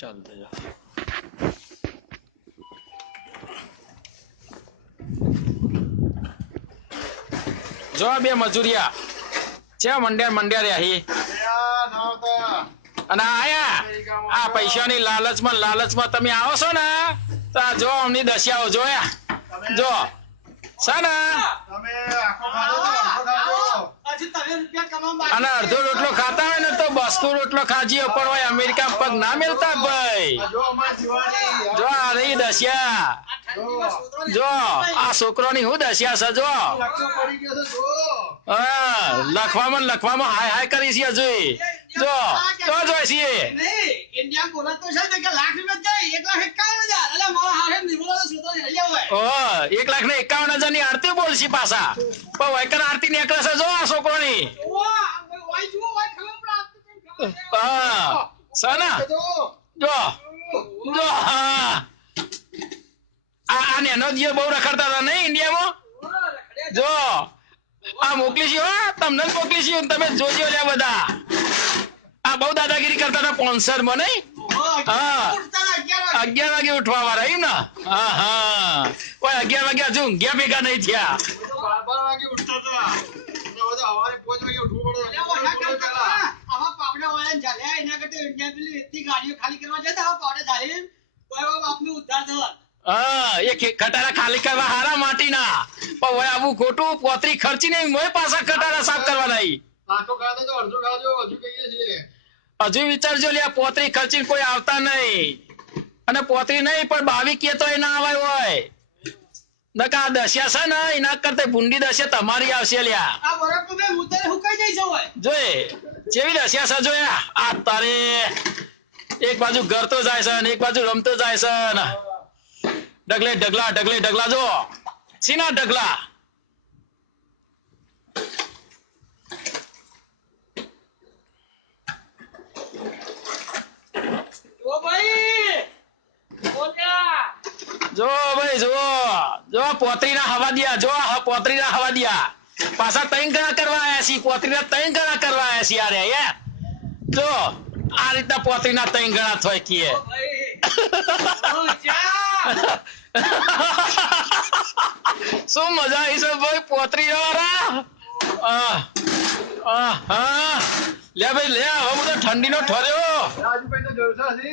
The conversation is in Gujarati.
ચાલતો જા જો બે મજૂરિયા છે મંડ્યા રહ્યા અને આયા આ પૈસાની લાલચમાં તમે આવો છો ને તો જો અમની દશિયાઓ જોયા જો છે ને અને અડધો રોટલો ખાતા હોય ને તો બસકો રોટલો ખાજી પણ હોય અમેરિકા પગ ના મેલતા ભાઈ જો આ રહી દશિયા જો આ છોકરોની હું દશિયા છે જો લખવામાં હાય હાય કરી છે હજુ જો તો જોઈ છીએ ઇન્ડિયા બોલા તો છે કે લાખ રૂપિયા જાય 1,51,000 ની આરતી બોલશી પાછા પણ વૈકર આરતી નીકળે છે જો આ છોકરોની સના જો જો આ નેનો જે બહુ રખડતા હતા નહીં ઇન્ડિયામાં જો આ મોકલી છે તમને જ મોકલી છે તમે જોજો લ્યા બધા આ બહુ દાદાગીરી કરતા હતા કોન્સર્ટમાં નહીં હા 11 વાગે ઉઠવા વાળા એમ ને હા હા ઓય 11 વાગે હજુ ઊંઘ્યા ભેગા નહીં થયા 12 વાગે ઉઠતા હતા સવારે 5 વાગે ઉઠવું પડે આવા પાપડા વાળા ચાલ્યા એના કરતા ઇન્ડિયા પેલી એટલી ગાડીઓ ખાલી કરવા જતા આવા પાવડા ચાલી કોઈ બાપનું ઉદ્ધાર થવા હા એ ખટારા ખાલી કરવા હારા માટીના પણ ઓય આવું ખોટું પોતરી ખર્ચી નહીં મોય પાછા ખટારા સાફ કરવા નહીં આખો ખાતો તો અડધો ખાજો હજુ કહીએ છીએ હજુ વિચારજો લ્યા પોતરી ખર્ચી કોઈ આવતા નહીં અને પોતરી નહીં પણ 22 કે તો એ ના આવે હોય નકા દશિયા છે ને એના કરતા ભૂંડી દશિયા તમારી આવશે લ્યા આ બરફ મે ઉતરે હુકાઈ જાય છે હોય જોઈ જેવી દશિયા છે જોયા આ તારે એક બાજુ ઘર તો જાય છે અને એક બાજુ રમતો જાય છે ને ડગલે ઢગલા જો સીના ઢગલા જો ભાઈ જો પોતરીના હવા દિયા જો પોતરીના હવા દિયા પાછા 3 ગણા કરવા આયા છી પોતરીના 3 ગણા કરવા આયા છી યાર હે જો આ રીતના પોતરીના 3 ગણા થાય કીએ શું મજા આવી છે ભાઈ પોતરી વાળા લે ભાઈ લે હવે બધો ઠંડીનો ઠર્યો રાજુભાઈ તો જલસા છે